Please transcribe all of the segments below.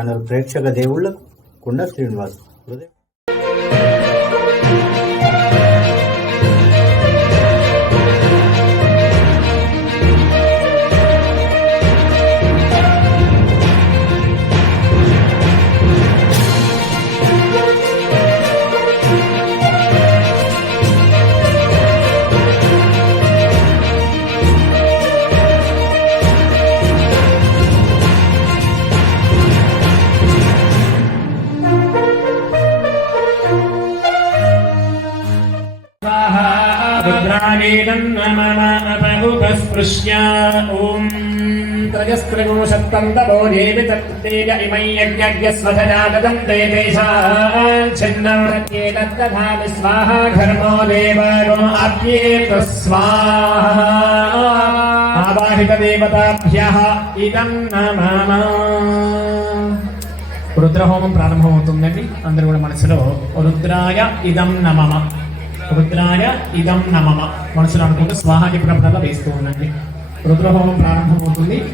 Channel ప్రేక్షక దేవుళ్ళకు కుండ శ్రీనివాస్. హృదయ रुद्राणीनन्नमपहुपस्पृश्य ॐ त्रयस्त्रिगुंशत्तन्तपो देवि तत्तेज इमै यज्ञज्ञस्वधजागतं ते तेषाच्छिन्नम् स्वाहा घर्मो देवगो अप्येत स्वाहा आवाहितदेवताभ्यः इदं नमः రుద్రహోమం ప్రారంభమవుతుందండి అందరూ కూడా మనసులో రుద్రాయ ఇదం నమమ రుద్రాయ ఇదం నమమ. మనసులో అనుకుంటూ స్వాహ చెప్పినప్పుడల్లా వేస్తూ ఉండండి. రుద్రహోమం ప్రారంభమవుతుంది.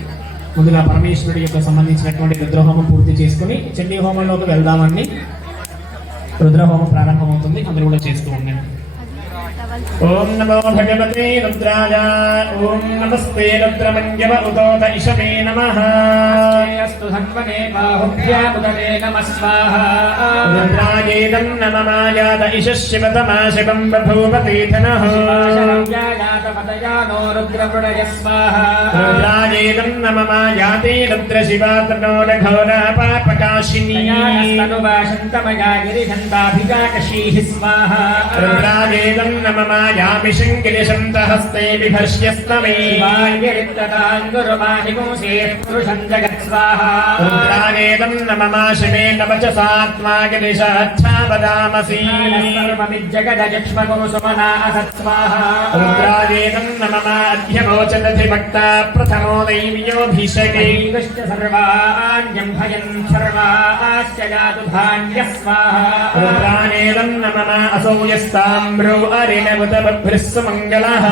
ముందుగా పరమేశ్వరుడి యొక్క సంబంధించినటువంటి రుద్రహోమం పూర్తి చేసుకుని చండీ హోమంలోకి వెళ్దామండి. రుద్రహోమం ప్రారంభమవుతుంది. అందరూ కూడా చేస్తూ ఉండండి. ओम नमो भगवते रुद्राय। ओम नमस्ते रुद्रमण्यव उदोत इषमे नमः। अस्तु धन्वने बाहुभ्यामुदने नमः स्वाहा। रुद्रायेदं नममायात इषः शिवतमा शिवं बभूवतीथनः नो रुद्रपुणय स्वाहा। रुद्रायेदं रुद्र रुद्रशिवातनो रघोरा पापकाशिनी स्वाहा। रुद्रायेदं స్వాహా రుద్రాయేదం నమమాయామి శంకిలిశంతహస్తే బిభర్ష్యస్తమే పురుషం జగత్ స్వాహా రుద్రాయేదం నమమా శివే నవచసాత్మాగిరిశాచ్ఛావదామసి సర్వమిజ్జగదయక్ష్మగో సుమనా అసత్ స్వాహా రుద్రాయేదం నమమా అధ్యమోచదధి భక్త ప్రథమో దైవ్యోభిషగే శ్రీకృష్ణ సర్వాణ్యం భయం సర్వాశ్చ అసౌయస్తామ్రౌ అరిణముతమభ్రిస్సు మంగళః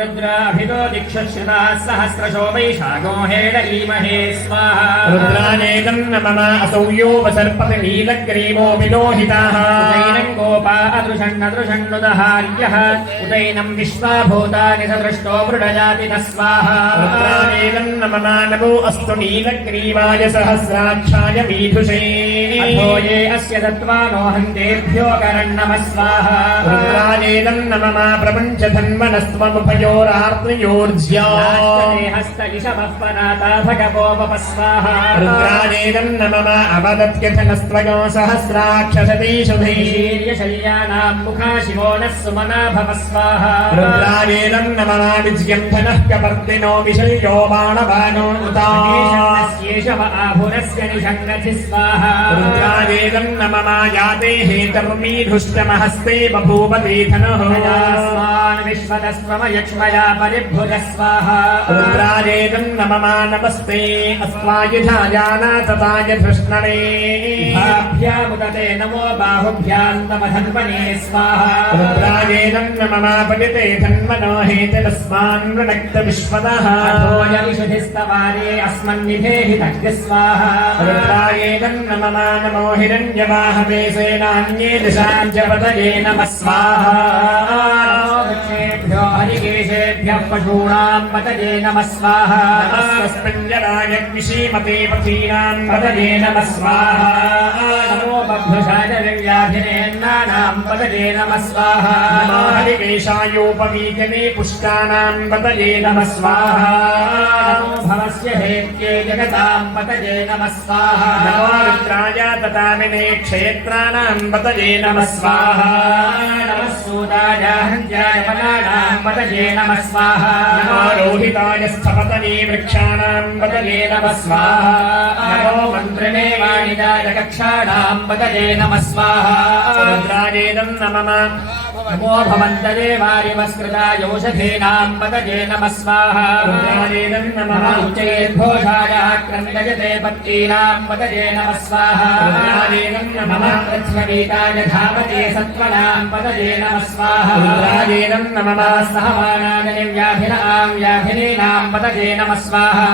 రుద్రాభితో దిక్షశ్రుతా సహస్రశో వైశాఖో హేడలీమహే స్వాహా రుద్రానేదం నమమ అసౌయోపసర్పతి నీలగ్రీవో విలోహితాః ఉదైనం గోపా అదృషన్నదృషన్నుదహార్యః ఉదైనం విశ్వాభూతాని సదృష్టో మృడజాతి స్వాహా రుద్రానేదం నమమ నమో అస్తు నీలగ్రీవాయ సహస్రాక్షాయ మీధుషే అథో ఏ అస్య దత్వానో హంతేభ్యో కరణ్ణమ స్వాహా రుద్రానేదం నమమ రుద్రానేదం నమమ అవదత్యథనస్త్వయో సహస్రాక్షసతీషుధై శల్యానాం ముఖా శివో నः సుమనా భవ స్వాహా రుద్రాయేనం నమమ విజ్యం ధనః బాణబాణో ఉతా శేషవ ఆభురస్య నిషంగతి స్వాహా రుద్రాయేనం నమమ యాతే హేతర్మీధుష్టమహస్తే బభూవతీధనః స్మాన్ విశ్వదస్వమయక్ష్మయా పరిభుజ స్వాహా రుద్రాయేనం నమమ నమస్తే అస్వాయుధాయానాతతాయ ధృష్ణనే భాభ్యాముదతే నమో బాహుభ్యాం తమ ధన్వనే స్వాహా రుద్రాయేనం నమమ పఠితే ధన్మనో హేతరస్మాన్ వృణక్త విశ్వదః అథోయ విశుధిస్తవారే అస్మన్నిధేహి తగ్య స్వాహా రుద్రాయేనం నమమ నమో హిరణ్యవాహవే సేనాన్యే దిశాంచపతయే నమ స్వాహా వృక్షేభ్యో హరికేశేభ్యः పశూనాం పతయే నమ స్వాహా నమస్కస్మింజరాయ విషీమతే పథీనాం పదయే నమ స్వాహా నమో బభ్రుషాయ వ్యాధినేన్నానాం పతయే నమ స్వాహా నమో హరికేశాయోపవీకనే పుష్టానాం పదయే నమ స్వాహా నమో భవస్య హేత్యే జగతాం పతయే నమ స్వాహా నమో రుద్రాయ తథామినే క్షేత్రాణాం పదయే నమ స్వాహా నమః సూదాయ హృద్యాయ పదానాం పతయే నమ స్వాహా. నమో రోహితాయ స్థపతనే వృక్షాణాం పదయే నమ స్వాహా. నమో మంత్రిణే వాణిదాయ కక్షాణాం పతయే नमो भवन्तरे वारिमस्कृतायौषधीनां पदजे नमः स्वाहा नमः उच्चैर्भोषाय क्रन्दयते पत्नीनां पदजे नमः स्वाहा नमः पृथ्वीताय धावते सत्त्वनां पदजे नमः स्वाहा नमः सहमानादिव्याभिनां व्याभिनीनां पदजे नमः स्वाहा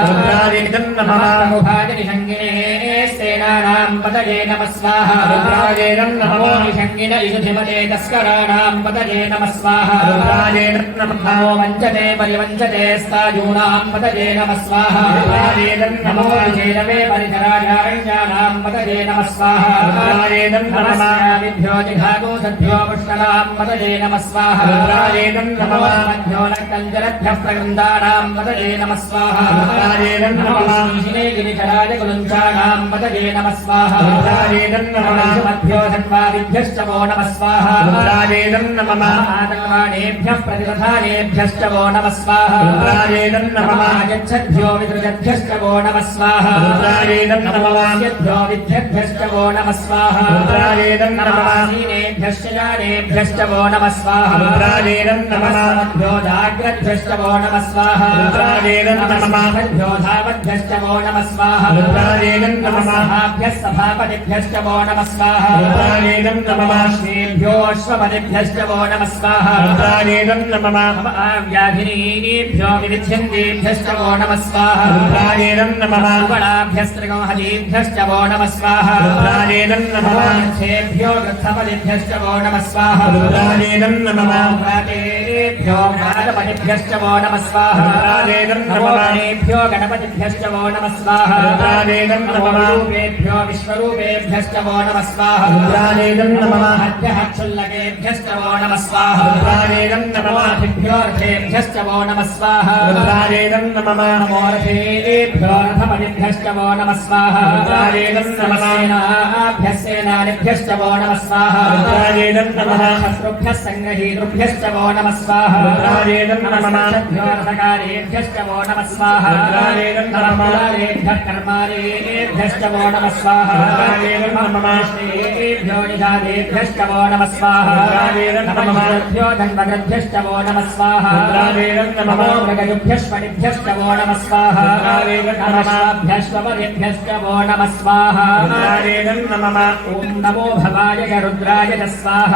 नमः मुभाजनिषङ्गिने सेनानां पतये नमः स्वाहा रुद्रायेदं नमः निषङ्गिन इषुधिमते तस्कराणां पतये नमः स्वाहा रुद्रायेदं नमः नमो वञ्चते परिवञ्चते स्तायूनां पतये नमः स्वाहा रुद्रायेदं नमो नमः विजयरवे परिधराजारण्यानां पतये नमः स्वाहा रुद्रायेदं नमः नमस्कारादिभ्यो जिघातो सद्भ्यो पुष्कलां पतये नमः स्वाहा रुद्रायेदं नमः मध्यो नक्तञ्जरभ्यः प्रवृन्दानां पतये नमः स्वाहा रुद्रायेदं नमः शीशिने गिरिशराज कुलुञ्चानां पतये नमः स्वाहा रुद्रायेदं नमः मध्यो धन्वादिभ्यश्च वो नमः स्वाहा रुद्रायेदं नमः आतङ्कवाणेभ्यः प्रतिपथानेभ्यश्च वो नमः स्वाहा रुद्रायेदं नमः आगच्छद्भ्यो विदृजद्भ्यश्च वो नमः स्वाहा रुद्रायेदं नमः यद्भ्यो विद्यद्भ्यश्च वो नमः स्वाहा रुद्रायेदं नमः आसीनेभ्यश्च जानेभ्यश्च वो नमः स्वाहा रुद्रायेदं नमः भ्यो जाग्रद्भ्यश्च वो नमः स्वाहा रुद्रायेदं नमः भ्यो धावद्भ्यश्च वो नमः स्वाहा रुद्रायेदं नमः सभाभ्यः సభాపతిభ్యశ్చ వో నమ స్వాహ రుద్రాణేదం నమమాశ్నేభ్యో అశ్వపతిభ్యశ్చ వో నమ స్వాహ రుద్రాణేదం నమమావ్యాధినీభ్యో వివిధ్యంతేభ్యశ్చ వో నమ స్వాహ రుద్రాణేదం నమమాబలాభ్యస్త్రిగంహతేభ్యశ్చ వో నమ స్వాహ రుద్రాణేదం నమమాభ్యేభ్యో గృద్ధపతిభ్యశ్చ వో నమ స్వాహ రుద్రాణేదం నమమాభ్యేభ్యో గణపతిభ్యశ్చ వో నమ స్వాహ రుద్రాణేదం నమమాభ్యేభ్యో నమ స్వాహ రుద్రాణేదం गणपतिभ्यश्च वो नमः स्वाहा रुद्रायेदं नमो नमः रूपेभ्यो विश्वरूपेभ्यश्च वो नमः स्वाहा रुद्रायेदं नमः अद्यः क्षुल्लकेभ्यश्च वो नमः स्वाहा रुद्रायेदं नमः नमोऽर्थेभ्यश्च वो नमः स्वाहा रुद्रायेदं नमः नमोऽर्थेभ्यो रथपतिभ्यश्च वो नमः स्वाहा रुद्रायेदं नमः सेनाभ्यः सेनानिभ्यश्च वो नमः स्वाहा रुद्रायेदं नमः शत्रुभ्यः सङ्ग्रहीतृभ्यश्च वो नमः स्वाहा रुद्रायेदं नमः रथकारेभ्यश्च वो नमः स्वाहा रुद्रायेदं नमः कुलालेभ्यः कर्मारेभ्यश्च वो नमः स्वाहा ేభ్యో నిషాదేభ్యష్టమో నమ స్వాహ్యో ధన్వగ్రభ్యష్టమో నమ స్వాహో మృగయుభ్యశ్వనిభ్యష్టమో నమ స్వాహ్యశ్వమరిభ్యష్టమో నమ స్వాహ ఓం నమో భవాయ రుద్రాయ స్వాహ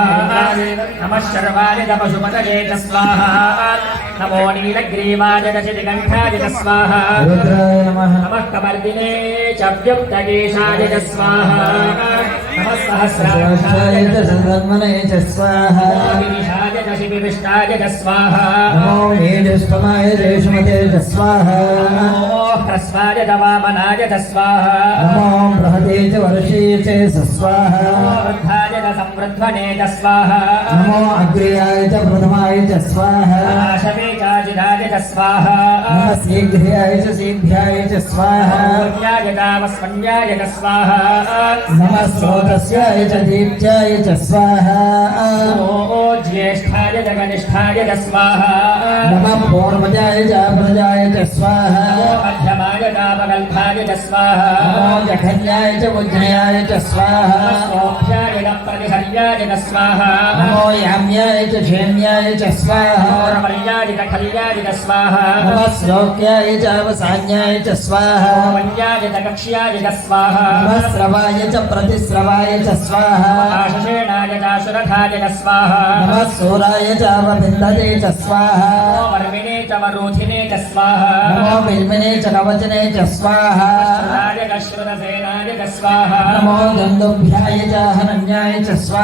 నమ శర్వాయ పశుపతయే స్వాహ నమో నీలగ్రీవాయ దశదిగంఠాయ స్వాహ నమ కమర్దినే చ स्वाहा। सहस्राक्षाय च सन्मनये च स्वाहा। विशाय च शिविविष्टाय च स्वाहा। च वामनाय च स्वाहा। नमो बृहते च वर्षे च स्वाहा। च संवृध्वने च स्वाहा नमो अग्र्याय च प्रथमाय च स्वाहा आशवे चाजिदाय च स्वाहा नमः शीघ्र्याय च शीघ्राय च स्वाहा पुण्याय चावस्मन्याय च स्वाहा नमः स्रोतस्याय च दीप्त्याय च स्वाहा नमो ज्येष्ठाय च कनिष्ठाय च स्वाहा नमः पूर्वजाय च प्रजाय च स्वाहा नमो मध्यमाय चापकल्पाय च स्वाहा नमो जघन्याय च उज्जयाय च स्वाहा नमस्ोऽभ्याय च स्वाहा नमो याम्याय च क्षेम्याय च स्वाहा नमोरमर्याय च खल्याय च स्वाहा नमः श्लोक्याय च अवसान्याय च स्वाहा च कक्ष्याय च स्वाहा नमः स्रवाय च प्रतिस्रवाय च स्वाहा आशेणाय चाशुरथाय च स्वाहा नमः सूराय च अवबिन्दते च स्वाहा वर्मिणे च वरोधिने च स्वाहा नमो बिल्मिने च कवचने च स्वाहा श्रुताय च श्रुतसेनाय च स्वाहा नमो च हनन्याय च स्वाहा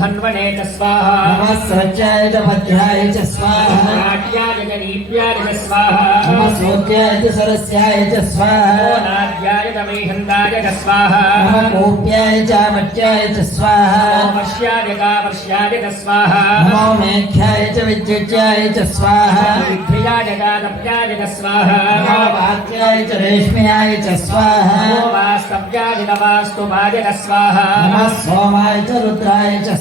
श्रेष्ठे च च स्वाहा च च नमः स्रच्याय च पद्याय च स्वाहा नाट्याय च नीत्याय च स्वाहा नमः सूर्याय च सरस्याय च स्वाहा नाट्याय च वैहन्दाय च स्वाहा नमः कूप्याय च वट्याय च स्वाहा वश्याय च वर्ष्याय च स्वाहा नमो मेघ्याय च विद्युत्याय च स्वाहा विद्धियाय वात्याय जातप्याय च स्वाहा नमो वात्याय च रेश्म्याय च स्वाहा नमो वास्तव्याय नवास्तुपाय च स्वाहा नमः सोमाय च रुद्राय च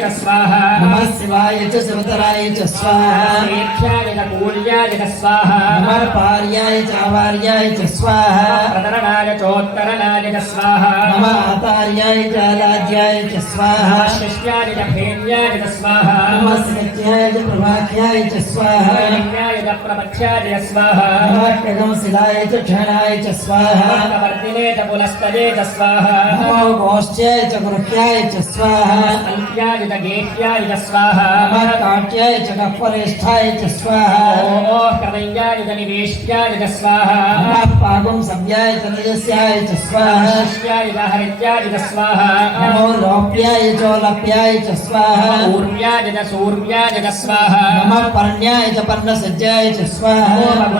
च स्वाहा नमः शिवाय च शिवतराय च स्वाहा श्रीख्याय च पूर्याय च स्वाहा नमः पार्याय च अवार्याय च स्वाहा प्रतरणाय चोत्तरणाय च स्वाहा नमः आतार्याय च अलाद्याय च स्वाहा शिष्याय च फेन्याय च स्वाहा नमः सत्याय च प्रभाख्याय च स्वाहा लिङ्गाय च प्रपक्षाय च स्वाहा नमः खगंशिलाय च क्षणाय च स्वाहा वर्तिने च पुलस्तये च स्वाहा नमो गोष्ठ्याय च गृह्याय च स्वाहा अन्त्याय च गेह्याय च स्वाहा। नमः काट्याय च कपरिष्ठाय च स्वाहा। ॐ हृदयाय च निवेश्याय च स्वाहा। पागुं सव्याय च च स्वाहा। शिष्याय च हरित्याय च स्वाहा। नमो लोप्याय चोलप्याय च स्वाहा। ऊर्व्याय च सूर्व्याय च स्वाहा। नमः पर्ण्याय च पर्णसज्जाय च स्वाहा। नमो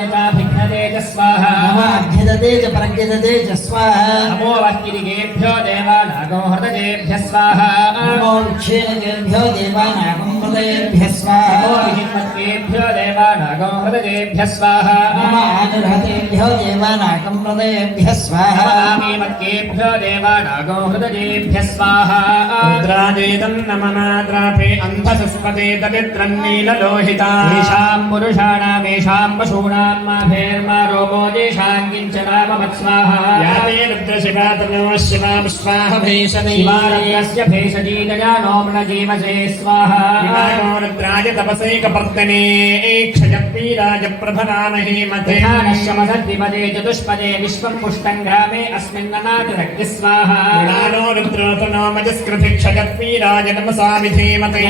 च भिघ्नते च स्वाहा नमः अभ्यदते च प्रज्ञदते च स्वाहा नमो वह्किरिकेभ्यो देवानागो हृदयेभ्यः स्वाहा नमो विक्षेणकेभ्यो देवानागमृतयेभ्यः नमो स्वाहा विहिन्मत्केभ्यो देवानागो हृदयेभ्यः स्वाहा नमः आनुर्हतेभ्यो देवानागमृतयेभ्यः स्वाहा मत्केभ्यो देवानागो हृदयेभ्यः स्वाहा रुद्राजेदं नमनाद्रापे अन्धसस्पते दरिद्रन्नीललोहिता येषाम् पुरुषाणामेषाम् पशूनाम् मा निर्मा रोगो देशान् किञ्चनामवत्स्वाहा या मे रुद्रशिवा तमो शिवां स्वाह। भेषजी शिवारङ्गस्य भेषजी गजा नोम्न जीवसे स्वाहा रुद्राय तपसे कपर्तने क्षयपीराजप्रभनामहे मधेनश्यमसद्विपदे चतुष्पदे विश्वं पुष्टङ्गामे अस्मिन्ननाथरक्ति स्वाहा नो रुद्रोतु नो मजस्कृति क्षयपीराज तपसा विधेमते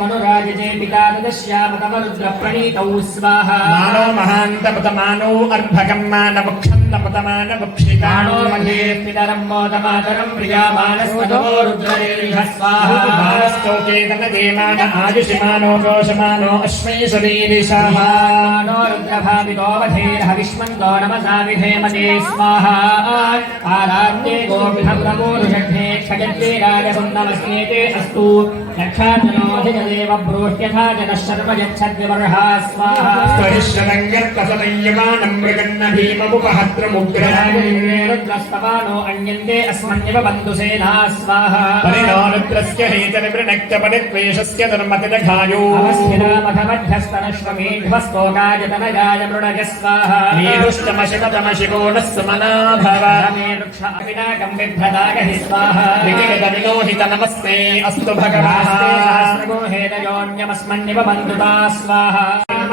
मनुराजजे पिता तदश्यामतमरुद्रप्रणीतौ स्वाहा। महान्त నపదమానో అర్భగం మానవక్షం నపదమానవక్షికాణో మహే పితరం మోదమాతరం ప్రియామానస్వతో రుద్రదేవిహ స్వాహస్తోకేతన దేమాన ఆదిశిమానో రోషమానో అశ్వై సురీరిషానో రుద్రభావితోవధేర విష్మంతో నమసా విధేమతే స్వాహ ఆరాధ్యే గోపిహవ్రమోరుషణ్యే క్షగత్తే రాజసున్నమస్యేతే అస్తు లక్షాధనోధిగదేవ బ్రూహ్యథా జనశర్వ యచ్చద్వివర్హా స్వాహ స్వరిశ్రదంగత్తసనై यच्छद्विवर्हा स्वाहा स्परिश्रदङ्गर्कसदयमानं मृगन्न भीममुपहत्रमुग्रम् रुद्रस्तवानो अन्यन्ते अस्मन्निव बन्धुसेना स्वाहा परिणो रुद्रस्य हेतनिवृणक्च परित्वेषस्य दुर्मतिदघायो अवस्थिरामठमध्यस्तनश्वमेध्वस्तोकायतनयाय मृडय स्वाहा नीरुष्टमशिवतमशिवो नः सुमना भव मे वृक्षाविनाकम् बिभ्रदागहि स्वाहा विकिलितविलोहित नमस्ते अस्तु भगवान् सहस्रगोहेदयोन्यमस्मन्निव बन्धुता स्वाहा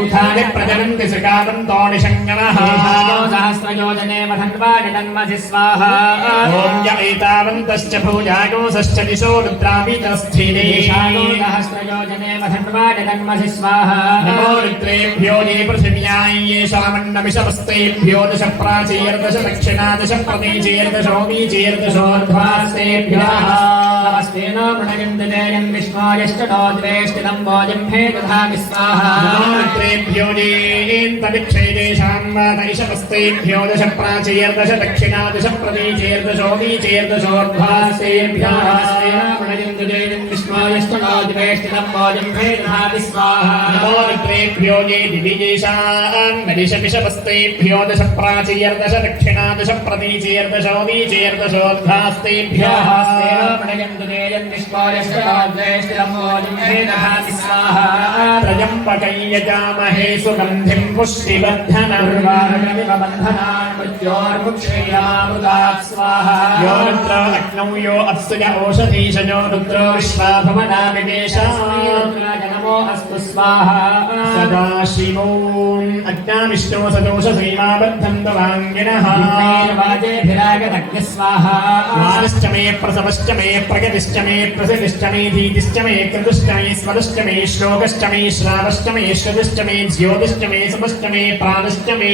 ूथानि प्रजनन्ति सृकालम् तोणिषङ्गणः स्वाहा। एतावन्तश्च दिशो सहस्रयोजने स्वाहा। नमो रुद्रेभ्यो ये पृथिव्यां ये शामन्नमिषवस्तेभ्यो दश प्राचीर्दश दक्षिणा प्रतीचीर्दशोमीचीर्दशोर्ध्वास्तेभ्यः नमस्ते नो मृणयन्दुलेयम् विष्णोयश्च नो द्वेष्टितम् भोजम् हे दधामि स्वाहा नमो रुद्रेभ्यो येन्तरिक्षे येषां वातैषमस्तेभ्यो दश प्राचीर्दश दक्षिणा दश प्रतीचीर्दशोमीचीर्दशोर्ध्वास्तेभ्यः मृणयन्दुलेयम् विष्णोयश्च नो द्वेष्टितम् भोजम् हे दधामि स्वाहा नमो रुद्रेभ्यो ये दिविजेषां नदिशमिषमस्तेभ्यो दश प्राचीर्दश दक्षिणा दश प्रतीचीर्दशोमीचीर्दशोर्ध्वास्तेभ्यः मृणयन्दुलेयम् विष्णोयश्च नो द्वेष्टितम् भोजम् हे दधामि स्वाहा त्र्यम्बकै यजामहे सुगन्धिं पुष्टिवर्धनम् उर्वारुकमिव बन्धनान् मृत्योर्मुक्षीयमामृतात् स्वाहा यो रुद्र अग्नौ यो अप्सुय ओषधीशयो रुद्रो विश्वा भवना विवेशा रुद्राय नमो अस्तु स्वाहा सदा शिवोम् अज्ञाविष्णो सदोष श्रीमाबद्धम् दवाङ्गिनः वाजेभिरागतज्ञ स्वाहा मानश्च मे प्रसवश्च मे प्रगतिश्च मे प्रसिद्धिश्च मे धीतिश्च मे कृतश्च मे स्वरश्च मे श्लोकश्च मे श्रावश्च मे श्रुतिश्च मे ज्योतिश्च मे समश्च मे प्राणश्च मे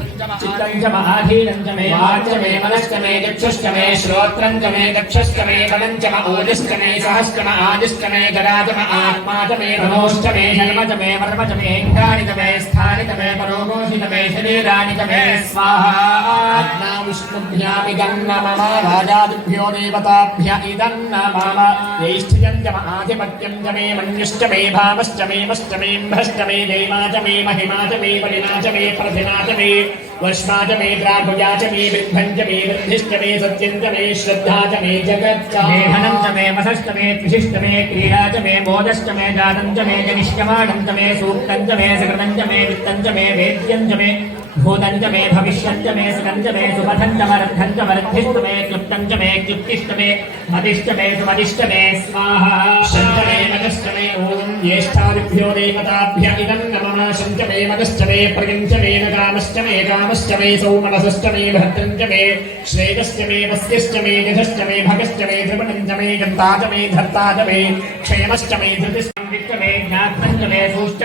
चित्तं च महाधीनं च मे वाच मे मनश्च मे चक्षुश्च मे श्रोत्रं च मे दक्षश्च मे बलं च म ओजश्च मे सहश्च म आदिश्च मे गदा च म आत्मा च मे मनोश्च मे जन्म च मे वर्म च मे इन्द्राणि च मे स्थानि च मे परोमोषि च मे शरीराणि च मे स्वाहा विष्णुभ्यामिदं मम राजादिभ्यो देवताभ्य इदं मम ज्येष्ठ्यं च आधिपत्यं च मे मन्युश्च मे भावश्च मे मश्च मे भ्रश्च मे जयमा च मे महिमा च मे बलिना च मे प्रतिना च मे वर्ष्मा च मे द्राभुजा च मे वृद्धं च मे वृद्धिश्च मे सत्यं च मे श्रद्धा च मे जगच्च मे धनं च मे मसश्च मे त्रिशिश्च मे क्रीडा च मे बोधश्च मे जातं च मे जनिष्यमाणं च मे सूक्तं च मे सकृतं च मे वित्तं च मे वेद्यं च मे भूतं च मे भविष्यं च मे सुखं च मे सुपथं च मरद्धं च मरद्धिश्च मे क्लुप्तं च मे क्लुप्तिश्च मे मदिश्च मे सुमदिश्च मे स्वाहा शन्तमे मदश्च मे ॐ ज्येष्ठादिभ्यो देवताभ्य इदं नमः शन्तमे मदश्च मे प्रयञ्च मे न कामश्च मे कामश्च मे सौमनसश्च मे भद्रं च मे श्रेयश्च मे वस्यश्च मे यशश्च मे भगश्च मे त्रिपणं च मे गन्ता च मे धर्ता च मे क्षेमश्च मे धृतिश्च वित्त मे ज्ञात्तं च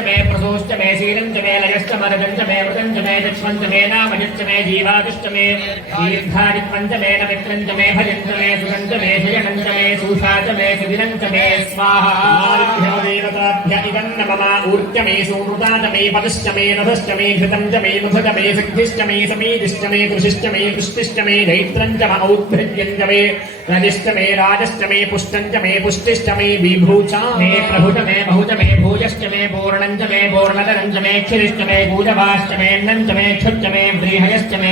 మే ప్రసూశ్చ మే శీలం మే లయశ్చ మరజం మే వృతం మే దక్ష్మం మే నామజశ్చ మే జీవాదుశ్చ మే దీర్ఘాదిత్వం మే నమిత్రం మే భజం మే సుతం మే శయనం మే సూషా మే సుదినం మే స్వాహాభ్యదేవతాభ్య ఇదం నమ ఊర్జ మే సూనృతా మే పదశ్చ మే నభశ్చ మే ఘృతం మే నుభజ మే సిద్ధిశ్చ మే సమీదిశ్చ మే కృషిశ్చ మే పుష్టిశ్చ మే దైత్రం చ మౌద్భ్యం మే రజశ్చ మే రాజశ్చ మే పుష్టం మే పుష్టిశ్చ మే విభూచా మే ప్రభుత మే బహుత మే భూజశ్చ మే పూర్ణం पंचमे मे पूर्णतरम् च मे क्षिरिश्च मे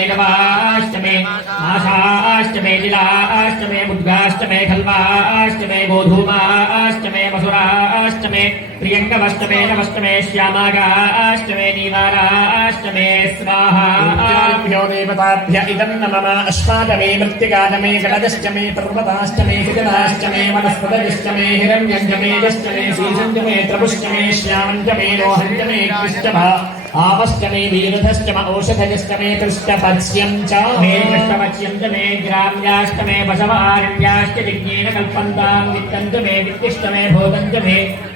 नवाष्टमे मासाष्टमे मे मुद्गाष्टमे मे गोधूमाष्टमे मसुराष्टमे प्रियङ्गमष्टमेन अष्टमे श्यामागाष्टमे नीवाराष्टमे स्वाहाभ्यो देवताभ्य इदम् न मम अश्वादमे मृत्तिकादमे गणदष्टमे पर्वताष्टमे हृदनाष्टमे वनस्पतरिष्टमे हिरण्यञ्जमे श्रीसञ्जमे त्रिपुष्टमे श्यामञ्जमे लोहञ्जमे कृष्टभ आवष्टमे वीरुधष्टम औषधजष्टमे कृष्टपच्यं च मे कृष्टपच्यं च मे ग्राम्याष्टमे वशव आरण्याश्च यज्ञेन कल्पन्तां मे मे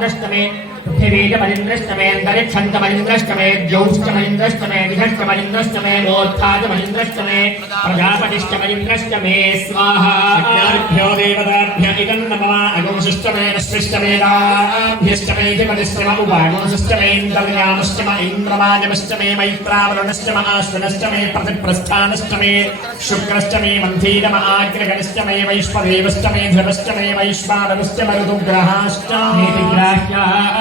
l'investament मे वरुणश्च म इन्द्रश्च मे त्वष्टा च त्वष्टा च मलिन्द्रश्च मे धाता च मलिन्द्रश्च मे विष्णुश्च मलिन्द्रश्च मे शिनौ च मलिन्द्रश्च मे मरुदश्च मलिन्द्रश्च मे विश्वे च मे देवा इन्द्रश्च मे पृथिवी च मलिन्द्रश्च मे अन्तरिक्षं च मलिन्द्रश्च मे द्यौश्च मलिन्द्रश्च मे दिशश्च मलिन्द्रश्च मे मोत्था च मलिन्द्रश्च मे प्रजापतिश्च मलिन्द्रश्च मे स्वाहा अज्ञानिभ्यो देवताभ्य इदं नमः अगुंशिश्च मे नश्विश्च मे दाभ्यश्च मे जिपतिश्च म उपागुंशिश्च मे इन्द्रयामश्च म इन्द्रमाजमश्च मे मैत्रावरुणश्च म आश्विनश्च मे प्रतिप्रस्थानश्च मे शुक्रश्च मे मन्थीरम आग्रगणश्च मे वैश्वदेवश्च मे ध्रुवश्च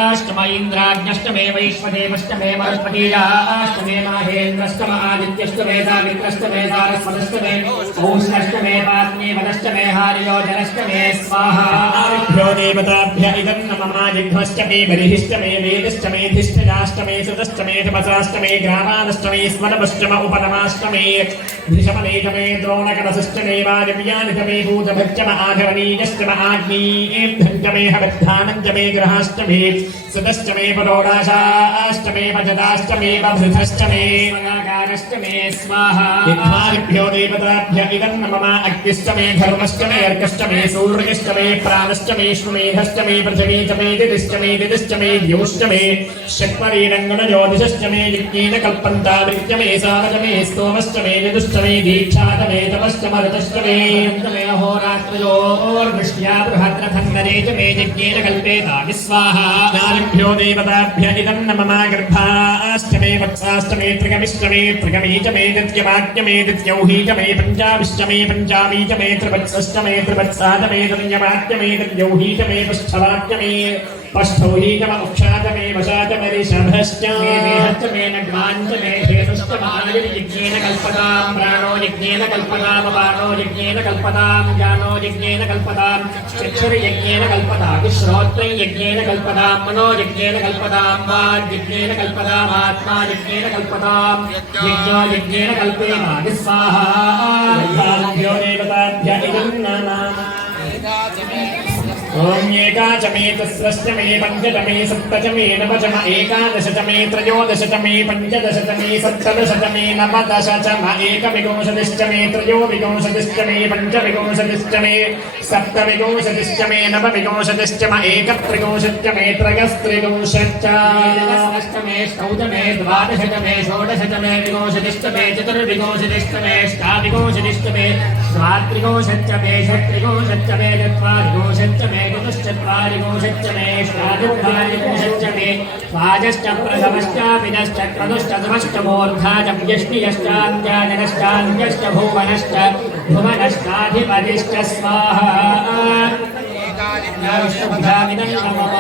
अष्टम इन्द्राज्ञष्टमे वैश्वदेवष्टमे वनस्पतीयाष्टमे माहेन्द्रष्टम आदित्यष्टमेधावित्रष्टमे सारस्वदष्टमे औष्णष्टमे पात्ने वनष्टमे हारियोजनष्टमे स्वाहाभ्यो देवताभ्य इदं नममाजिध्वष्टमे बलिहिष्टमे वेदष्टमे धिष्ठजाष्टमे सुदष्टमे तपसाष्टमे ग्रामादष्टमे स्वरमष्टम उपनमाष्टमे धिषमनेजमे द्रोणकटसष्टमे वाजव्यानितमे भूतभक्षम आघवनीयष्टम आग्नेयेभ्यञ्जमे हवद्धानञ्जमे ग्रहाष्टमे सुतश्चमे परोडाशाष्टमे जदाष्टमेव बभृतश्चमे मनाकारश्चमे स्वाहा। इत्वादिभ्यो देवताभ्य इदं मम अग्निश्चमे धर्मश्चमे अर्कश्चमे सूर्यश्चमे प्राणश्चमे श्रुमेधश्चमे पृथिवी च मे दिदिश्चमे दिदिश्चमे द्योश्चमे शक्मरीरङ्गणज्योतिषश्चमे यज्ञेन कल्पन्ता वृत्यमे सारचमे स्तोमश्चमे यदुश्चमे दीक्षातमे तपश्चमरुतश्चमे होरात्रयोर्विष्या बृहद्रथङ्गरे च मे यज्ञेन कल्पेता विस्वाहा भ्यो देवताभ्य इदं न मम गर्भाष्टमे वत्साष्टमे त्रिगमिष्टमे त्रिगमीचमेतद्यवाक्यमेतद्यौहीचमे पञ्चाविष्टमे पञ्चावीचमे त्रिवत्सष्टमे त्रिवत्सादमेतद्यवाक्यमेतद्यौहीचमे पृष्ठवाक्यमे दित्यमाज्ञ मे दित्यौही च मे पञ्चाभिश्च मे पञ्चामी च मे त्रिवत्सश्च मे त्रिवत्सा च मे तन्यमाज्ञ मे तन्यौही च मे पष्ठवाज्ञ मे पष्ठौही च मोक्षा च मे वशा च मे ऋषभश्च मे देहश्च मे नग्माञ्च मे हेतुश्च महायज्ञेन कल्पतां प्राणो यज्ञेन कल्पतां पाणो यज्ञेन कल्पतां ज्ञानो यज्ञेन कल्पतां चक्षुर्यज्ञेन कल्पतां श्रोत्रं यज्ञेन कल्पतां मनो यज्ञेन कल्पतां वाग्यज्ञेन कल्पताम् आत्मा यज्ञेन कल्पतां यज्ञो यज्ञेन कल्पेन स्वाहा देवताभ्य इदं नमः ओम एकाचमे तस्रष्टमे पञ्चतमे सप्तचमे नवचम एकादशचमे त्रयोदशचमे पञ्चदशतमे सप्तदशतमे नवदशचम एकविंशतिश्चमे त्रयोविंशतिश्चमे पञ्चविंशतिश्चमे सप्तविंशतिश्चमे नवविंशतिश्चम एकत्रिंशच्चमे मे ष्टौतमे द्वादशतमे षोडशतमे विंशतिश्चमे चतुर्विंशतिश्चमे अष्टाविंशतिश्चमे स्वात्रिंशच्चमे षट्त्रिंशच्चमे चत्वारिंशच्चमे विंशतिश्च मे चतुर्विंशतिश्च मे अष्टाविंशतिश्च मे द्वात्रिंशच्च मे षट्त्रिंशच्च मे चत्वारिंशच्च मे चतुश्चत्वारिंशच्च मे षाचत्वारिंशच्च मे द्वादश्च प्रथमश्च पिनश्च क्रतुश्च धमश्च मूर्धा च व्यष्टियश्चान्त्याजनश्चान्त्यश्च भुवनश्च भुवनश्चाधिपतिश्च स्वाहा विष्णुभुजामिदं नमः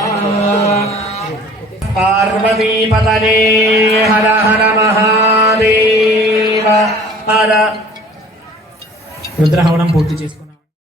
పార్వతీపతనే హర హర మహాదేవ హర రుద్రహవనం పూర్తి చేసుకున్నాం